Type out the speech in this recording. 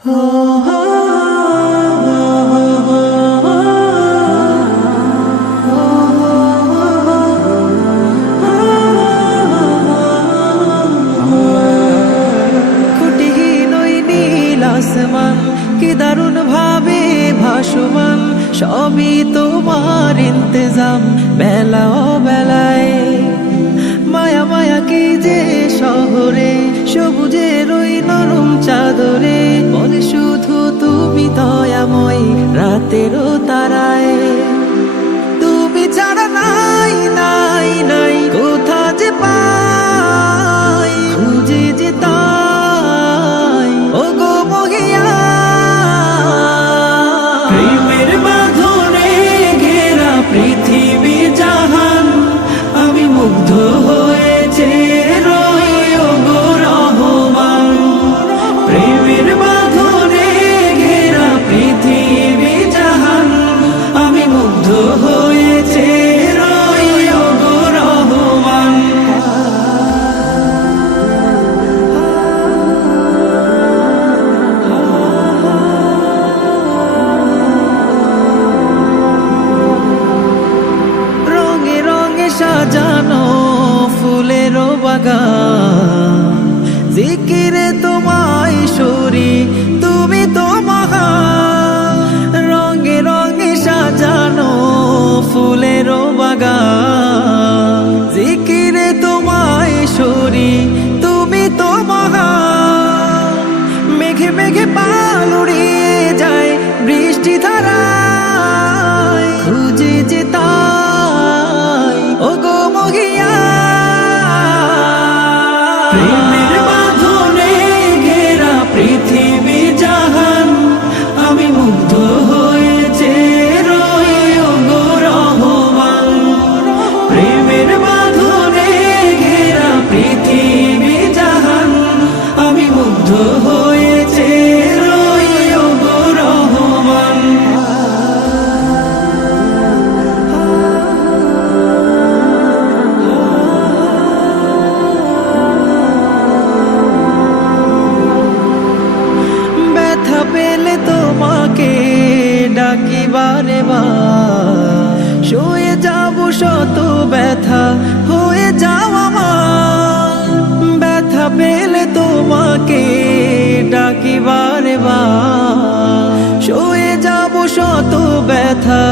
খুঁটিহীন ওই নীল আসমান কি দারুণ ভাবে ভাসমান, সবই তোমার ইন্তজাম বেলা ও বেলায়। মায়া মায়া কি যে শহরে সবুজের ওই নরম চাদরে, বলে শুধু তুমি দয়াময় রাতেরও তারায়। তুমি ছাড়া নাই নাই নাই কোথা যে পাই, খুঁজে যে তাই ও গো মহিয়া। প্রেমের বাঁধনে ঘেরা পৃথিবী জাহান, আমি মুগ্ধ হয়েছে রই ও গো রহমান। প্রেমের বাঁধনে ঘেরা পৃথিবী জাহান, আমি মুগ্ধ হয়েছে রই ও গো রহমান। রঙে রঙে সাজানো ফুলেরও বাগান, জিকিরে তোমায় সরি তুমি তো মহান। রঙে রঙে সাজানো ফুলেরও বাগান, জিকিরে তোমায় সরি তুমি তো মহান। মেঘে মেঘে পাল উড়িয়ে যায় বৃষ্টি ধারায়, খুঁজে যে তাই ও গো মহিয়া। প্রেমের বাঁধনে ঘেরা পৃথিবী জাহান, আমি মুগ্ধ হয়েছে রই ও গো রহমান। প্রেমের বাঁধনে ঘেরা পৃথিবী জাহান, আমি মুগ্ধ হয়েছে রই ও গো রহমান। ব্যথা পেলে তোমাকে ডাকি বারে বার, শুয়ে যাব শত ব্যথা হয়ে যাও আমার। ব্যথা পেলে তোমাকে ডাকি বারে বার, শুয়ে যাব শত ব্যথা